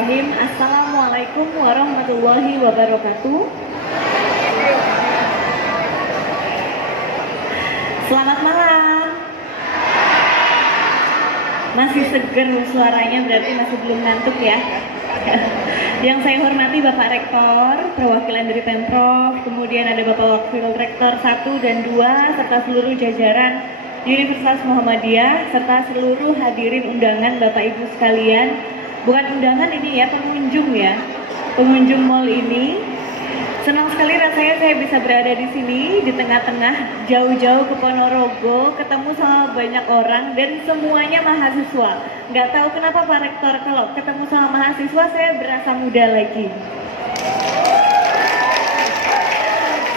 Bismillahirrahmanirrahim. Assalamualaikum warahmatullahi wabarakatuh. Selamat malam. Masih seger suaranya, berarti masih belum ngantuk ya. Yang saya hormati Bapak Rektor, perwakilan dari Pemprov, kemudian ada Bapak Wakil Rektor 1 dan 2, serta seluruh jajaran Universitas Muhammadiyah, serta seluruh hadirin undangan Bapak Ibu sekalian. Bukan undangan ini ya, pengunjung ya, pengunjung mall ini. Senang sekali rasanya saya bisa berada di sini, di tengah-tengah, jauh-jauh ke Ponorogo, ketemu sama banyak orang, dan semuanya mahasiswa. Nggak tahu kenapa Pak Rektor, kalau ketemu sama mahasiswa, saya berasa muda lagi.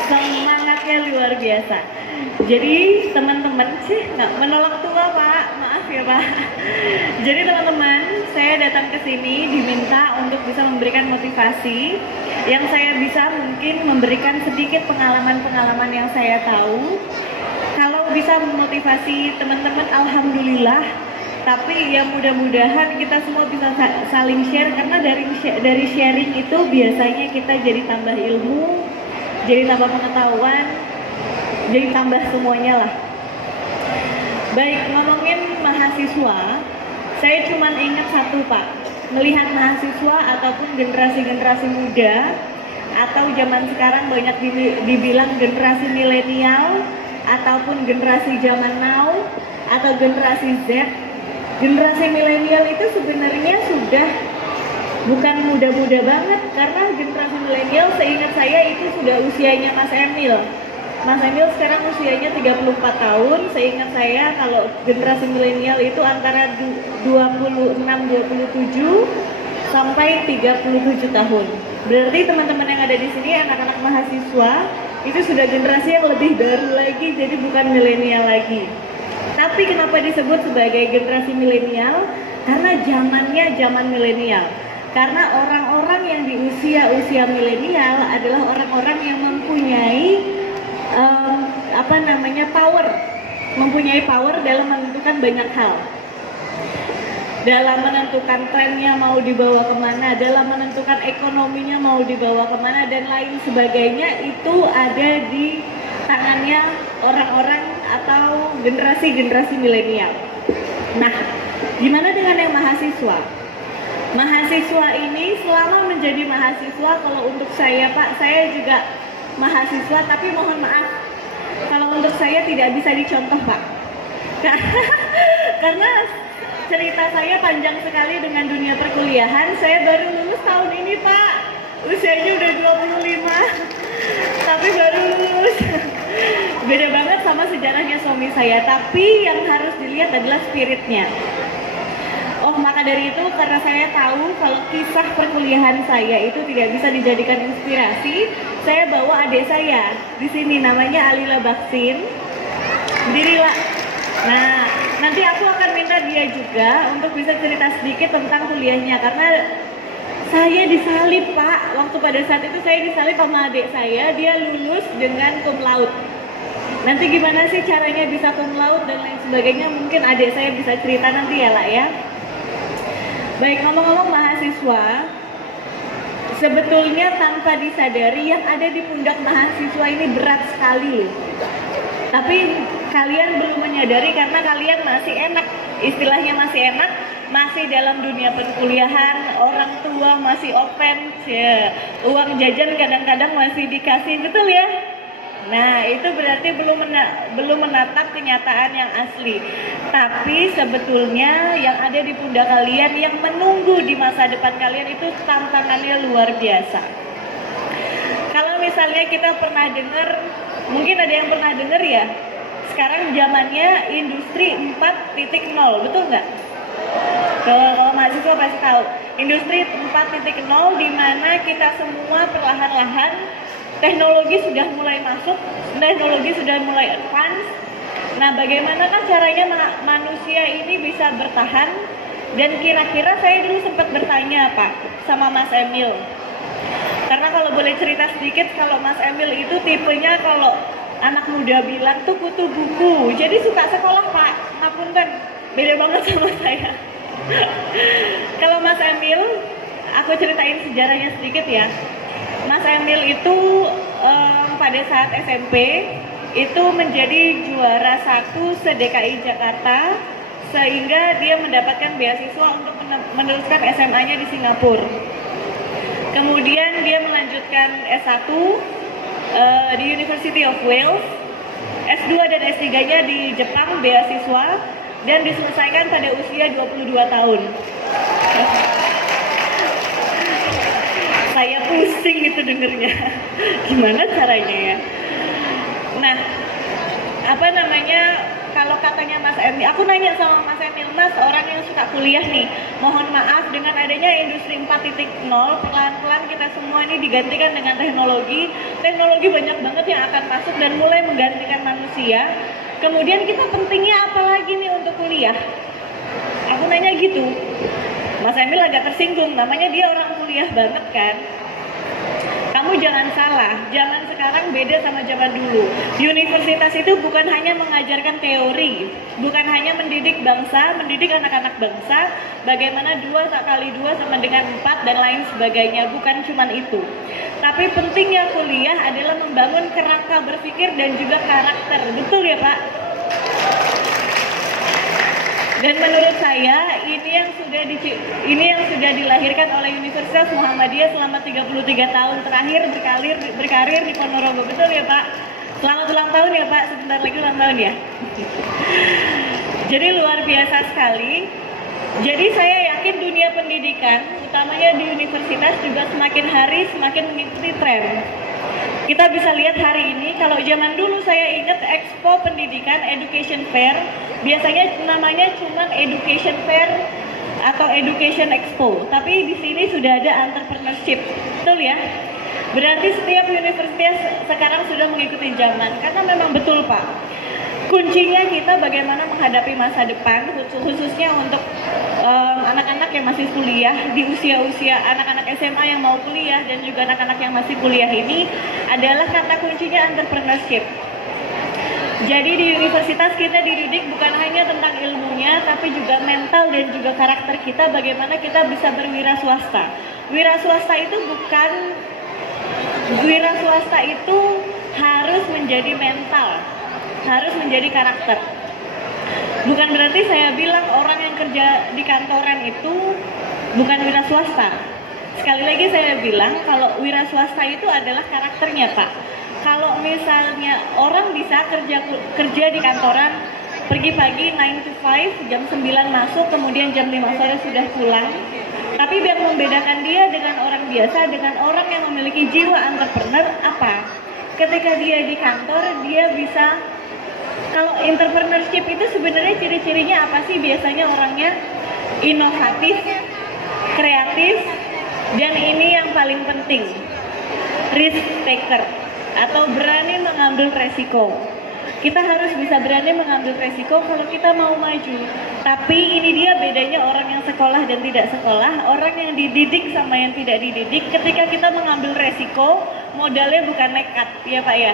Semangatnya luar biasa. Jadi teman-teman sih nggak menolak tua Pak, maaf ya Pak. Jadi teman-teman, saya datang ke sini diminta untuk bisa memberikan motivasi. Yang saya bisa mungkin memberikan sedikit pengalaman-pengalaman yang saya tahu. Kalau bisa memotivasi teman-teman, alhamdulillah. Tapi ya mudah-mudahan kita semua bisa saling share, karena dari sharing itu biasanya kita jadi tambah ilmu, jadi tambah pengetahuan, jadi tambah semuanya lah. Baik, ngomongin mahasiswa, saya cuma ingat satu Pak, melihat mahasiswa ataupun generasi-generasi muda, atau zaman sekarang banyak dibilang generasi milenial, ataupun generasi zaman now, atau generasi Z. Generasi milenial itu sebenarnya sudah bukan muda-muda banget, karena generasi milenial seingat saya itu sudah usianya Mas Emil. Mas Emil sekarang usianya 34 tahun, seingat saya kalau generasi milenial itu antara 26-27 sampai 37 tahun. Berarti teman-teman yang ada di sini, anak-anak mahasiswa, itu sudah generasi yang lebih baru lagi, jadi bukan milenial lagi. Tapi kenapa disebut sebagai generasi milenial? Karena zamannya zaman milenial. Karena orang-orang yang di usia milenial adalah orang-orang yang mempunyai mempunyai power dalam menentukan banyak hal, dalam menentukan trennya mau dibawa kemana, dalam menentukan ekonominya mau dibawa kemana, dan lain sebagainya. Itu ada di tangannya orang-orang atau generasi milenial. Nah, gimana dengan yang mahasiswa? Mahasiswa ini selama menjadi mahasiswa, kalau untuk saya Pak, saya juga mahasiswa, tapi mohon maaf kalau untuk saya tidak bisa dicontoh Pak. Karena cerita saya panjang sekali dengan dunia perkuliahan. Saya baru lulus tahun ini Pak, usianya udah 25, tapi baru lulus. Beda banget sama sejarahnya suami saya, tapi yang harus dilihat adalah spiritnya. Oh, maka dari itu, karena saya tahu kalau kisah perkuliahan saya itu tidak bisa dijadikan inspirasi, saya bawa adik saya di sini, namanya Alila Baksin. Berdirilah. Nah, nanti aku akan minta dia juga untuk bisa cerita sedikit tentang kuliahnya, karena saya disalib Pak. Waktu pada saat itu saya disalib sama adik saya, dia lulus dengan cum laude. Nanti gimana sih caranya bisa cum laude dan lain sebagainya, mungkin adik saya bisa cerita nanti ya lah ya. Baik, ngomong-ngomong mahasiswa, sebetulnya tanpa disadari yang ada di pundak mahasiswa ini berat sekali. Tapi kalian belum menyadari karena kalian masih enak, istilahnya masih enak, masih dalam dunia perkuliahan, orang tua masih open, ya, uang jajan kadang-kadang masih dikasih, betul ya? Nah, itu berarti belum menatap kenyataan yang asli. Tapi sebetulnya yang ada di pundak kalian, yang menunggu di masa depan kalian itu tantangannya luar biasa. Kalau misalnya kita pernah dengar, mungkin ada yang pernah dengar ya, sekarang zamannya industri 4.0, betul nggak? Kalau mahasiswa pasti tahu, industri 4.0 di mana kita semua perlahan-lahan teknologi sudah mulai masuk, teknologi sudah mulai advance. Nah, bagaimanakah caranya manusia ini bisa bertahan? Dan kira-kira saya dulu sempat bertanya Pak sama Mas Emil. Karena kalau boleh cerita sedikit, kalau Mas Emil itu tipenya kalau anak muda bilang tuh kutu buku. Jadi suka sekolah Pak, ngapunten, beda banget sama saya. Kalau Mas Emil, aku ceritain sejarahnya sedikit ya. Mas Emil itu pada saat SMP itu menjadi juara 1 se-DKI Jakarta, sehingga dia mendapatkan beasiswa untuk meneruskan SMA-nya di Singapura. Kemudian dia melanjutkan S1 di University of Wales, S2 dan S3-nya di Jepang beasiswa, dan diselesaikan pada usia 22 tahun. Saya pusing itu dengernya. Gimana caranya ya? Nah, apa namanya, kalau katanya Mas Emil, aku nanya sama Mas Emil, Mas, orang yang suka kuliah nih, mohon maaf dengan adanya industri 4.0, pelan-pelan kita semua ini digantikan dengan teknologi banyak banget yang akan masuk dan mulai menggantikan manusia. Kemudian kita pentingnya apa lagi nih untuk kuliah? Aku nanya gitu. Mas Emil agak tersinggung, namanya dia orang kuliah banget kan. Kamu jangan salah, zaman sekarang beda sama zaman dulu. Universitas itu bukan hanya mengajarkan teori, bukan hanya mendidik bangsa, mendidik anak-anak bangsa, bagaimana 2 kali 2 sama dengan 4 dan lain sebagainya, bukan cuma itu. Tapi pentingnya kuliah adalah membangun kerangka berpikir dan juga karakter, betul ya Pak? Dan menurut saya ini yang sudah dilahirkan oleh Universitas Muhammadiyah selama 33 tahun terakhir berkarir di Ponorogo, betul ya Pak? Selamat ulang tahun ya Pak, sebentar lagi ulang tahun ya. Jadi luar biasa sekali. Jadi saya yakin dunia pendidikan, utamanya di universitas juga semakin hari semakin mengikuti tren. Kita bisa lihat hari ini, kalau zaman dulu saya ingat Expo Pendidikan Education Fair, biasanya namanya cuma Education Fair atau Education Expo, tapi di sini sudah ada entrepreneurship, betul ya? Berarti setiap universitas sekarang sudah mengikuti zaman, karena memang betul Pak. Kuncinya kita bagaimana menghadapi masa depan, khususnya untuk anak-anak yang masih kuliah, di usia-usia anak-anak SMA yang mau kuliah dan juga anak-anak yang masih kuliah ini adalah kata kuncinya entrepreneurship. Jadi di universitas kita dididik bukan hanya tentang ilmunya, tapi juga mental dan juga karakter kita, bagaimana kita bisa berwira swasta. Wira swasta itu harus menjadi mental, harus menjadi karakter. Bukan berarti saya bilang orang yang kerja di kantoran itu bukan wira swasta. Sekali lagi saya bilang kalau wira swasta itu adalah karakternya Pak. Kalau misalnya orang bisa kerja di kantoran, pergi pagi 9 to 5, jam 9 masuk, kemudian jam 5 sore sudah pulang. Tapi yang membedakan dia dengan orang biasa, dengan orang yang memiliki jiwa entrepreneur apa? Ketika dia di kantor, dia bisa. Kalau entrepreneurship itu sebenarnya ciri-cirinya apa sih? Biasanya orangnya inovatif, kreatif, dan ini yang paling penting, risk taker atau berani mengambil resiko. Kita harus bisa berani mengambil resiko kalau kita mau maju. Tapi ini dia bedanya orang yang sekolah dan tidak sekolah, orang yang dididik sama yang tidak dididik. Ketika kita mengambil resiko, modalnya bukan nekat, ya Pak ya.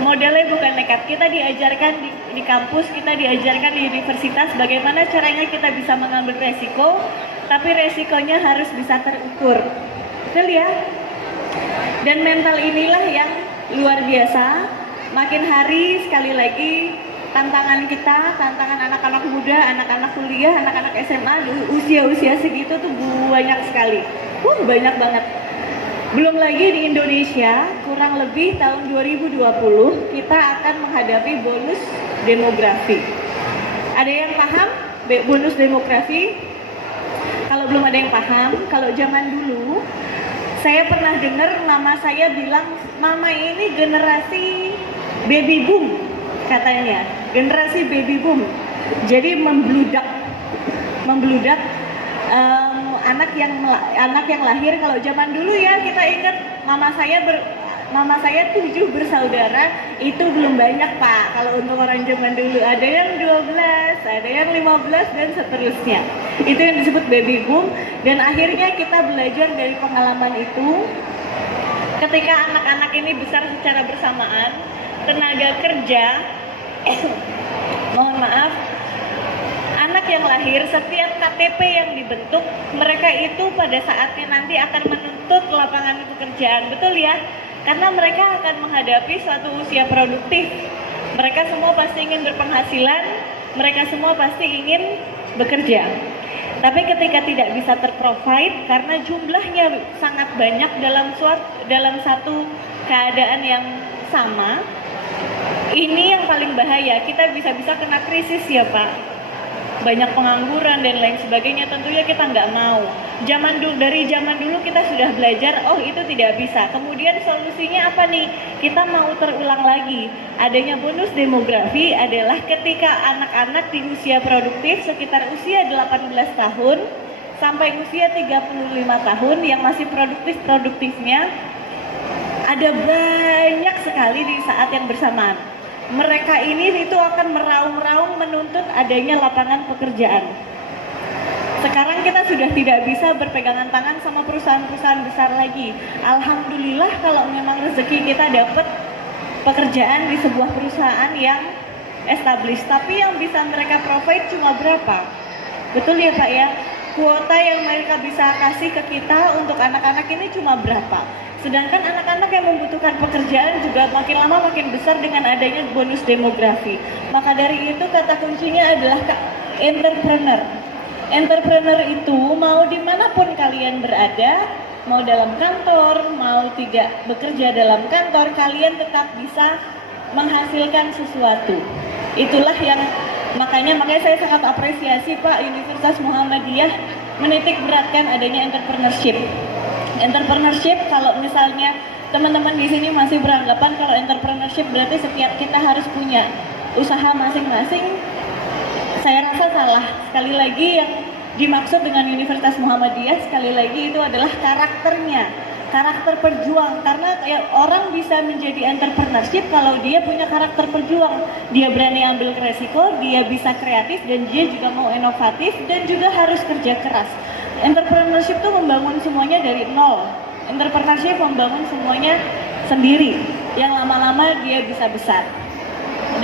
Modalnya bukan nekat, kita diajarkan di kampus, kita diajarkan di universitas bagaimana caranya kita bisa mengambil resiko, tapi resikonya harus bisa terukur. Betul ya? Dan mental inilah yang luar biasa. Makin hari sekali lagi tantangan kita, tantangan anak-anak muda, anak-anak kuliah, anak-anak SMA di usia-usia segitu tuh banyak sekali. Banyak banget. Belum lagi di Indonesia, kurang lebih tahun 2020 kita akan menghadapi bonus demografi. Ada yang paham bonus demografi? Kalau belum ada yang paham, kalau zaman dulu saya pernah dengar mama saya bilang, mama ini generasi baby boom katanya, generasi baby boom. Jadi membludak anak yang lahir. Kalau zaman dulu ya kita ingat mama saya 7 bersaudara, itu belum banyak Pak. Kalau untuk orang zaman dulu ada yang 12, ada yang 15 dan seterusnya. Itu yang disebut baby boom. Dan akhirnya kita belajar dari pengalaman itu. Ketika anak-anak ini besar secara bersamaan, tenaga kerja mohon maaf, anak yang lahir, setiap KTP yang dibentuk, mereka itu pada saatnya nanti akan menuntut lapangan pekerjaan, betul ya? Karena mereka akan menghadapi suatu usia produktif. Mereka semua pasti ingin berpenghasilan, mereka semua pasti ingin bekerja. Tapi ketika tidak bisa terprovide karena jumlahnya sangat banyak dalam satu keadaan yang sama, ini yang paling bahaya. Kita bisa-bisa kena krisis ya Pak. Banyak pengangguran dan lain sebagainya, tentunya kita nggak mau. Dari zaman dulu kita sudah belajar, oh itu tidak bisa. Kemudian solusinya apa nih? Kita mau terulang lagi. Adanya bonus demografi adalah ketika anak-anak di usia produktif sekitar usia 18 tahun sampai usia 35 tahun yang masih produktifnya, ada banyak sekali di saat yang bersamaan. Mereka ini itu akan meraung-raung menuntut adanya lapangan pekerjaan. Sekarang kita sudah tidak bisa berpegangan tangan sama perusahaan-perusahaan besar lagi. Alhamdulillah kalau memang rezeki kita dapat pekerjaan di sebuah perusahaan yang established. Tapi yang bisa mereka provide cuma berapa? Betul ya Pak ya? Kuota yang mereka bisa kasih ke kita untuk anak-anak ini cuma berapa? Sedangkan anak-anak yang membutuhkan pekerjaan juga makin lama makin besar dengan adanya bonus demografi. Maka dari itu kata kuncinya adalah entrepreneur. Entrepreneur itu mau dimanapun kalian berada, mau dalam kantor, mau tidak bekerja dalam kantor, kalian tetap bisa menghasilkan sesuatu. Itulah yang makanya saya sangat apresiasi Pak Universitas Muhammadiyah menitik beratkan adanya entrepreneurship. Entrepreneurship, kalau misalnya teman-teman di sini masih beranggapan kalau entrepreneurship berarti setiap kita harus punya usaha masing-masing, saya rasa salah. Sekali lagi yang dimaksud dengan Universitas Muhammadiyah sekali lagi itu adalah karakternya, karakter perjuang. Karena orang bisa menjadi entrepreneurship kalau dia punya karakter perjuang, dia berani ambil resiko, dia bisa kreatif dan dia juga mau inovatif dan juga harus kerja keras. Entrepreneurship itu membangun semuanya dari nol. Entrepreneurship membangun semuanya sendiri, yang lama-lama dia bisa besar.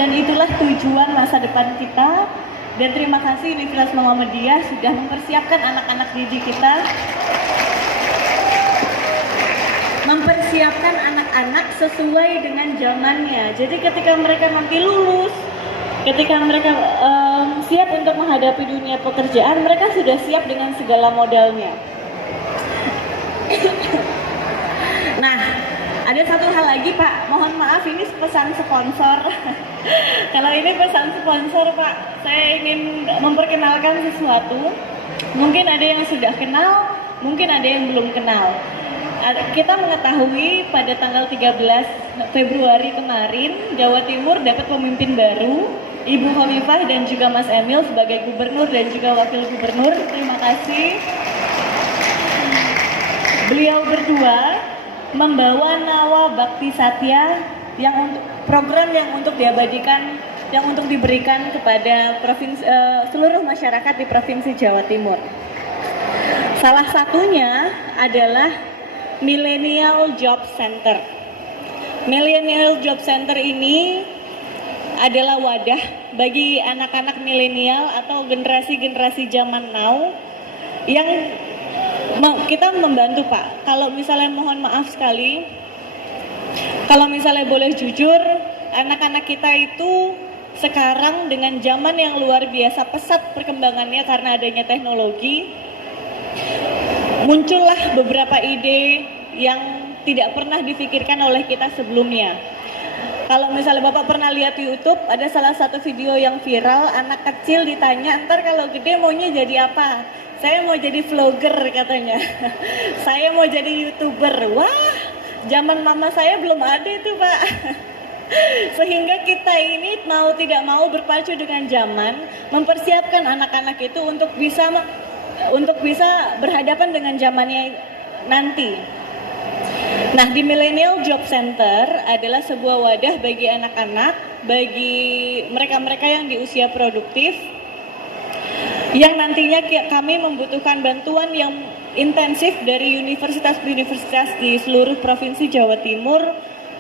Dan itulah tujuan masa depan kita. Dan terima kasih Universitas Muhammadiyah sudah mempersiapkan anak-anak didik kita, mempersiapkan anak-anak sesuai dengan zamannya. Jadi ketika mereka nanti lulus, ketika mereka siap untuk menghadapi dunia pekerjaan, mereka sudah siap dengan segala modalnya. Nah, ada satu hal lagi Pak, mohon maaf ini pesan sponsor. Kalau ini pesan sponsor Pak, saya ingin memperkenalkan sesuatu. Mungkin ada yang sudah kenal, mungkin ada yang belum kenal. Kita mengetahui pada tanggal 13 Februari kemarin, Jawa Timur dapat pemimpin baru, Ibu Khofifah dan juga Mas Emil sebagai gubernur dan juga wakil gubernur. Terima kasih. Beliau berdua membawa Nawa Bakti Satya yang untuk program yang untuk diabadikan, yang untuk diberikan kepada seluruh masyarakat di Provinsi Jawa Timur. Salah satunya adalah Millennial Job Center. Millennial Job Center ini adalah wadah bagi anak-anak milenial atau generasi-generasi zaman now yang kita membantu Pak. Kalau misalnya mohon maaf sekali, kalau misalnya boleh jujur, anak-anak kita itu sekarang dengan zaman yang luar biasa pesat perkembangannya karena adanya teknologi, muncullah beberapa ide yang tidak pernah difikirkan oleh kita sebelumnya. Kalau misalnya Bapak pernah lihat di YouTube, ada salah satu video yang viral, anak kecil ditanya, ntar kalau gede maunya jadi apa? Saya mau jadi vlogger katanya. Saya mau jadi YouTuber. Wah, zaman mama saya belum ada itu Pak. Sehingga kita ini mau tidak mau berpacu dengan zaman, mempersiapkan anak-anak itu untuk bisa berhadapan dengan zamannya nanti. Nah, di Millennial Job Center adalah sebuah wadah bagi anak-anak, bagi mereka-mereka yang di usia produktif, yang nantinya kami membutuhkan bantuan yang intensif dari universitas-universitas di seluruh Provinsi Jawa Timur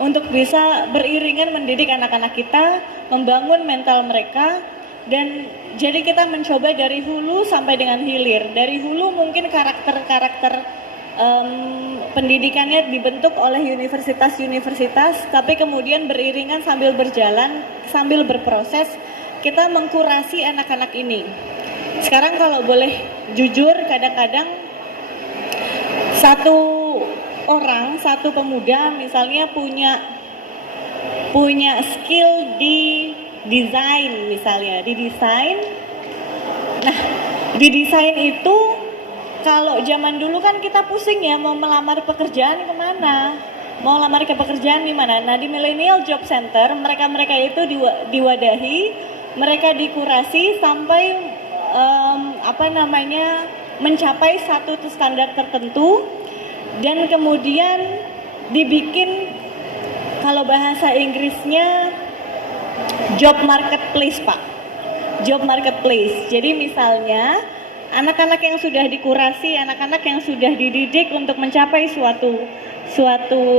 untuk bisa beriringan mendidik anak-anak kita, membangun mental mereka, Dan jadi kita mencoba dari hulu sampai dengan hilir. Dari hulu mungkin karakter-karakter pendidikannya dibentuk oleh universitas-universitas, tapi kemudian beriringan sambil berjalan, sambil berproses, kita mengkurasi anak-anak ini. Sekarang kalau boleh jujur, kadang-kadang satu orang, satu pemuda misalnya punya skill di desain misalnya, di desain. Nah, di desain itu kalau zaman dulu kan kita pusing ya mau melamar pekerjaan kemana, mau lamar ke pekerjaan di mana. Nah, di Millennial Job Center mereka itu diwadahi, mereka dikurasi sampai mencapai satu standar tertentu, dan kemudian dibikin, kalau bahasa Inggrisnya, job marketplace, Pak. Job marketplace. Jadi misalnya anak-anak yang sudah dikurasi, anak-anak yang sudah dididik untuk mencapai suatu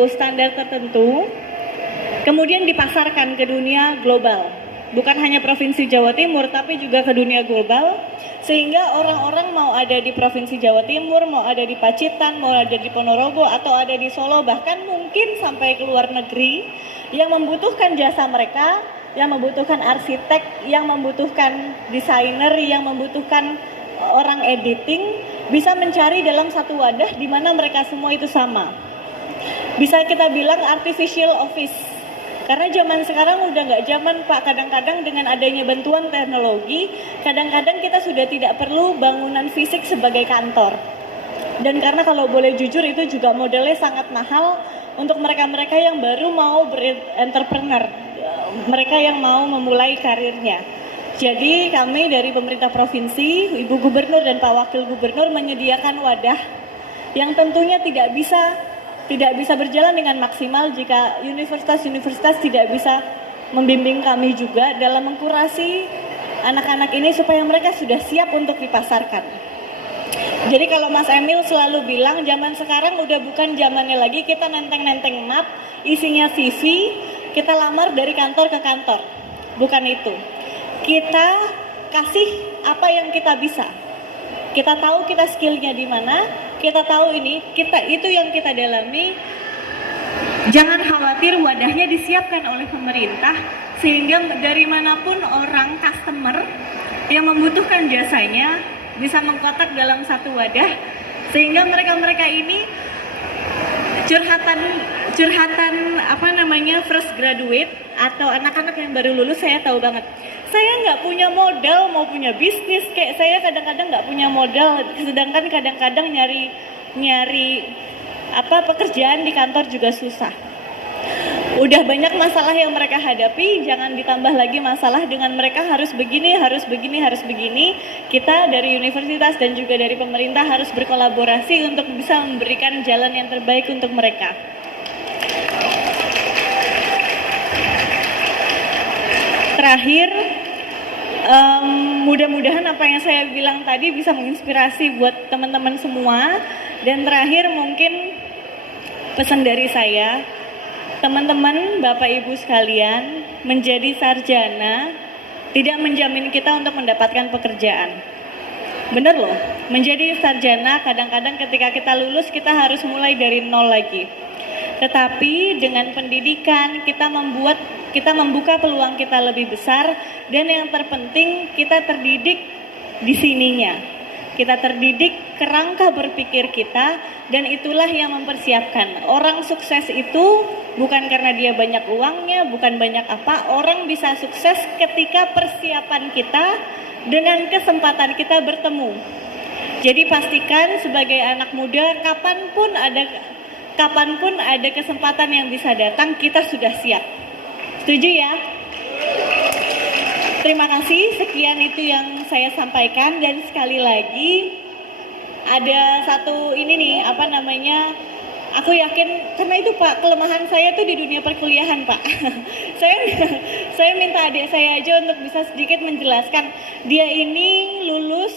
standar tertentu, kemudian dipasarkan ke dunia global. Bukan hanya Provinsi Jawa Timur, tapi juga ke dunia global, sehingga orang-orang mau ada di Provinsi Jawa Timur, mau ada di Pacitan, mau ada di Ponorogo, atau ada di Solo, bahkan mungkin sampai ke luar negeri, yang membutuhkan jasa mereka, yang membutuhkan arsitek, yang membutuhkan desainer, yang membutuhkan orang editing, bisa mencari dalam satu wadah di mana mereka semua itu sama. Bisa kita bilang artificial office. Karena zaman sekarang udah nggak zaman, Pak. Kadang-kadang dengan adanya bantuan teknologi, kadang-kadang kita sudah tidak perlu bangunan fisik sebagai kantor. Dan karena kalau boleh jujur itu juga modelnya sangat mahal untuk mereka-mereka yang baru mau berentrepreneur, mereka yang mau memulai karirnya. Jadi kami dari pemerintah provinsi, Ibu Gubernur dan Pak Wakil Gubernur menyediakan wadah yang tentunya tidak bisa berjalan dengan maksimal jika universitas-universitas tidak bisa membimbing kami juga dalam mengkurasi anak-anak ini supaya mereka sudah siap untuk dipasarkan. Jadi kalau Mas Emil selalu bilang zaman sekarang udah bukan zamannya lagi kita nenteng-nenteng map, isinya CV, kita lamar dari kantor ke kantor. Bukan itu. Kita kasih apa yang kita bisa. Kita tahu kita skillnya di mana, kita tahu itu yang kita dalami. Jangan khawatir, wadahnya disiapkan oleh pemerintah sehingga dari manapun orang customer yang membutuhkan jasanya bisa mengkotak dalam satu wadah, sehingga mereka-mereka ini curhatan first graduate atau anak-anak yang baru lulus. Saya tahu banget, saya nggak punya modal mau punya bisnis, kayak saya kadang-kadang nggak punya modal, sedangkan kadang-kadang nyari pekerjaan di kantor juga susah. Udah banyak masalah yang mereka hadapi, jangan ditambah lagi masalah dengan mereka harus begini. Kita dari universitas dan juga dari pemerintah harus berkolaborasi untuk bisa memberikan jalan yang terbaik untuk mereka. Terakhir, mudah-mudahan apa yang saya bilang tadi bisa menginspirasi buat teman-teman semua. Dan terakhir mungkin pesan dari saya, teman-teman, Bapak Ibu sekalian, menjadi sarjana tidak menjamin kita untuk mendapatkan pekerjaan. Bener loh, menjadi sarjana kadang-kadang ketika kita lulus kita harus mulai dari nol lagi. Tetapi dengan pendidikan kita membuka peluang kita lebih besar, dan yang terpenting kita terdidik di sininya. Kita terdidik kerangka berpikir kita, dan itulah yang mempersiapkan. Orang sukses itu bukan karena dia banyak uangnya, bukan banyak apa. Orang bisa sukses ketika persiapan kita dengan kesempatan kita bertemu. Jadi pastikan sebagai anak muda, kapanpun ada kesempatan yang bisa datang, kita sudah siap. Setuju ya? Terima kasih, sekian itu yang saya sampaikan. Dan sekali lagi ada satu aku yakin, karena itu Pak, kelemahan saya tuh di dunia perkuliahan Pak. saya minta adik saya aja untuk bisa sedikit menjelaskan. Dia ini lulus